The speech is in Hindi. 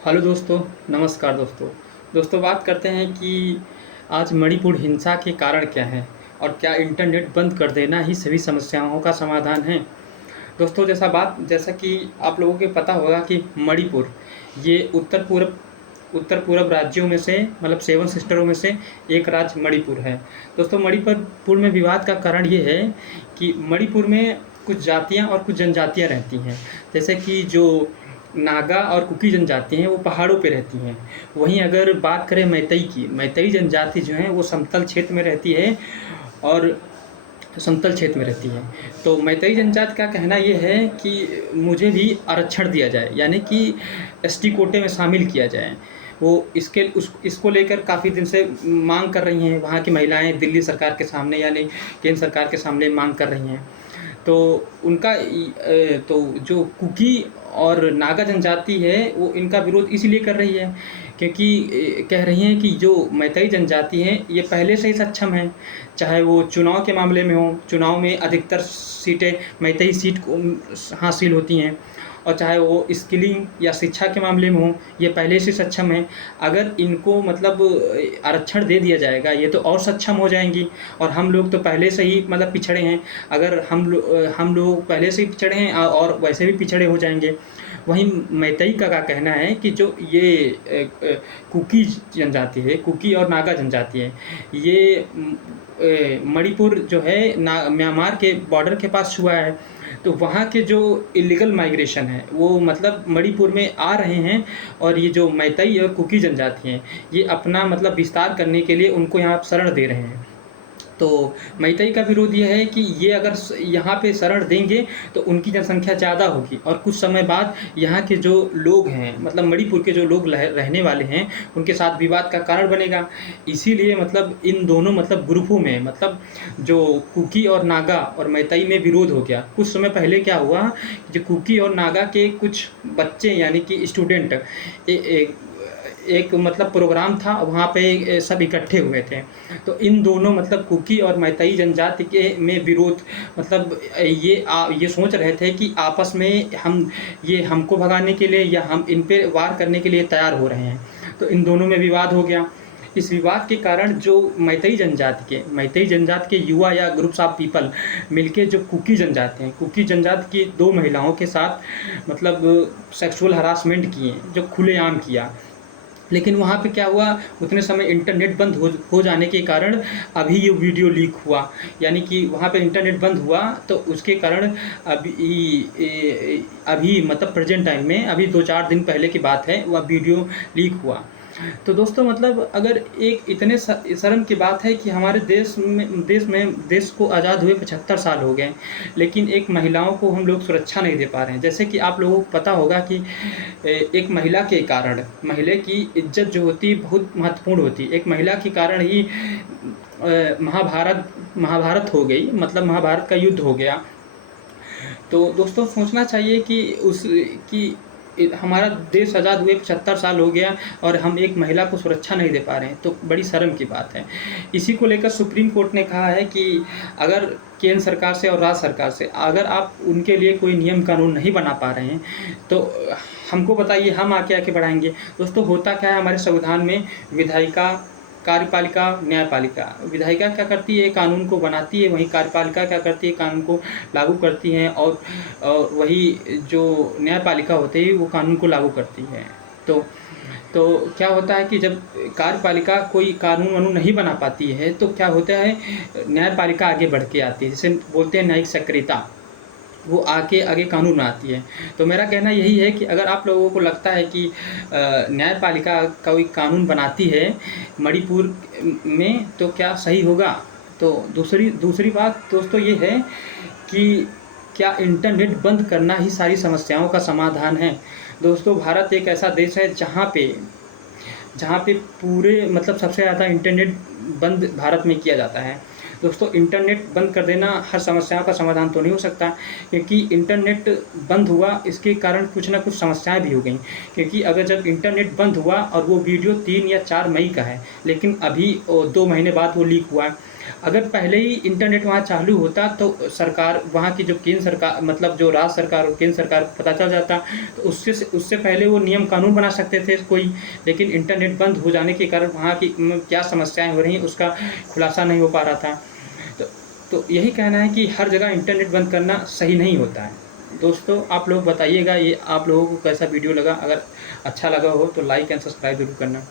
हेलो दोस्तों, नमस्कार दोस्तों। दोस्तों बात करते हैं कि आज मणिपुर हिंसा के कारण क्या हैं और क्या इंटरनेट बंद कर देना ही सभी समस्याओं का समाधान है। दोस्तों जैसा कि आप लोगों को पता होगा कि मणिपुर ये उत्तर पूरब राज्यों में से मतलब 7 सिस्टरों में से एक राज्य मणिपुर है। दोस्तों मणिपुर में विवाद का कारण ये है कि मणिपुर में कुछ जातियाँ और कुछ जनजातियाँ रहती हैं। जैसे कि जो नागा और कुकी जनजाति हैं वो पहाड़ों पे रहती हैं। वहीं अगर बात करें मैतई जनजाति जो है वो समतल क्षेत्र में रहती है और समतल क्षेत्र में रहती है। तो मैतई जनजाति का कहना ये है कि मुझे भी आरक्षण दिया जाए, यानी कि एसटी कोटे में शामिल किया जाए। वो इसको लेकर काफ़ी दिन से मांग कर रही हैं। वहाँ की महिलाएं दिल्ली सरकार के सामने यानी केंद्र सरकार के सामने मांग कर रही हैं। तो तो जो कुकी और नागा जनजाति है वो इनका विरोध इसलिए कर रही है क्योंकि कह रही हैं कि जो मैतई जनजाति हैं ये पहले से ही सक्षम हैं। चाहे वो चुनाव के मामले में हो, चुनाव में अधिकतर सीटें मैतई सीट को हासिल होती हैं, और चाहे वो स्किलिंग या शिक्षा के मामले में हो, ये पहले से सक्षम हैं। अगर इनको मतलब आरक्षण दे दिया जाएगा ये तो और सक्षम हो जाएंगी, और हम लोग तो पहले से ही मतलब पिछड़े हैं। अगर हम लोग पहले से ही पिछड़े हैं और वैसे भी पिछड़े हो जाएंगे। वहीं मैतई का कहना है कि जो ये कुकी जनजाति है, कुकी और नागा जनजाति है, ये मणिपुर जो है ना म्यांमार के बॉर्डर के पास हुआ है। तो वहाँ के जो इलीगल माइग्रेशन है वो मतलब मणिपुर में आ रहे हैं, और ये जो मैतई और कुकी जनजाति हैं ये अपना मतलब विस्तार करने के लिए उनको यहाँ शरण दे रहे हैं। तो मैतई का विरोध ये है कि ये अगर यहाँ पे शरण देंगे तो उनकी जनसंख्या ज़्यादा होगी, और कुछ समय बाद यहाँ के जो लोग हैं मतलब मणिपुर के जो लोग रहने वाले हैं उनके साथ विवाद का कारण बनेगा। इसीलिए मतलब इन दोनों मतलब ग्रुपों में मतलब जो कुकी और नागा और मैतई में विरोध हो गया। कुछ समय पहले क्या हुआ, जो कुकी और नागा के कुछ बच्चे यानी कि स्टूडेंट एक मतलब प्रोग्राम था, वहाँ पे सब इकट्ठे हुए थे। तो इन दोनों मतलब कुकी और मैतई जनजाति के में विरोध मतलब ये सोच रहे थे कि आपस में हमको भगाने के लिए या हम इन पे वार करने के लिए तैयार हो रहे हैं। तो इन दोनों में विवाद हो गया। इस विवाद के कारण जो मैतई जनजाति के युवा या ग्रुप्स ऑफ पीपल मिलके जो कुकी जनजाति हैं, कुकी जनजाति की 2 महिलाओं के साथ मतलब सेक्सुअल हरासमेंट किए, जो खुलेआम किया। लेकिन वहाँ पे क्या हुआ, उतने समय इंटरनेट बंद हो जाने के कारण अभी ये वीडियो लीक हुआ। यानी कि वहाँ पे इंटरनेट बंद हुआ तो उसके कारण अभी मतलब प्रेजेंट टाइम में अभी 2-4 दिन पहले की बात है, वह वीडियो लीक हुआ। तो दोस्तों मतलब अगर एक इतने शर्म की बात है कि हमारे देश को आज़ाद हुए 75 साल हो गए, लेकिन एक महिलाओं को हम लोग सुरक्षा नहीं दे पा रहे हैं। जैसे कि आप लोगों को पता होगा कि एक महिला के कारण महिला की इज्जत जो होती है बहुत महत्वपूर्ण होती है। एक महिला के कारण ही महाभारत हो गई, मतलब महाभारत का युद्ध हो गया। तो दोस्तों सोचना चाहिए कि हमारा देश आज़ाद हुए 75 साल हो गया और हम एक महिला को सुरक्षा नहीं दे पा रहे हैं, तो बड़ी शर्म की बात है। इसी को लेकर सुप्रीम कोर्ट ने कहा है कि अगर केंद्र सरकार से और राज्य सरकार से अगर आप उनके लिए कोई नियम कानून नहीं बना पा रहे हैं तो हमको बताइए, हम आके बढ़ाएंगे। दोस्तों होता क्या है, हमारे संविधान में विधायिका, कार्यपालिका, न्यायपालिका। विधायिका क्या करती है, कानून को बनाती है, वहीं कार्यपालिका क्या करती है, कानून को लागू करती है, और वही जो न्यायपालिका होती है वो कानून को लागू करती है। तो क्या होता है कि जब कार्यपालिका कोई कानून वानून नहीं बना पाती है तो क्या होता है, न्यायपालिका आगे बढ़ के आती है, जिसे बोलते हैं न्यायिक सक्रियता, वो आगे कानून बनाती है। तो मेरा कहना यही है कि अगर आप लोगों को लगता है कि न्यायपालिका कोई कानून बनाती है मणिपुर में तो क्या सही होगा। तो दूसरी बात दोस्तों ये है कि क्या इंटरनेट बंद करना ही सारी समस्याओं का समाधान है। दोस्तों भारत एक ऐसा देश है जहाँ पे पूरे मतलब सबसे ज़्यादा इंटरनेट बंद भारत में किया जाता है। दोस्तों इंटरनेट बंद कर देना हर समस्याओं का समाधान तो नहीं हो सकता, क्योंकि इंटरनेट बंद हुआ इसके कारण कुछ ना कुछ समस्याएं भी हो गई। क्योंकि अगर जब इंटरनेट बंद हुआ और वो वीडियो 3 या 4 मई का है, लेकिन अभी 2 महीने बाद वो लीक हुआ। अगर पहले ही इंटरनेट वहाँ चालू होता तो सरकार, वहाँ की जो केंद्र सरकार, मतलब जो राज्य सरकार और केंद्र सरकार को पता चल जाता, तो उससे पहले वो नियम कानून बना सकते थे कोई। लेकिन इंटरनेट बंद हो जाने के कारण वहाँ की क्या समस्याएँ हो रही हैं उसका खुलासा नहीं हो पा रहा था। तो यही कहना है कि हर जगह इंटरनेट बंद करना सही नहीं होता है। दोस्तों, आप लोग बताइएगा ये आप लोगों को कैसा वीडियो लगा। अगर अच्छा लगा हो तो लाइक एंड सब्सक्राइब ज़रूर करना।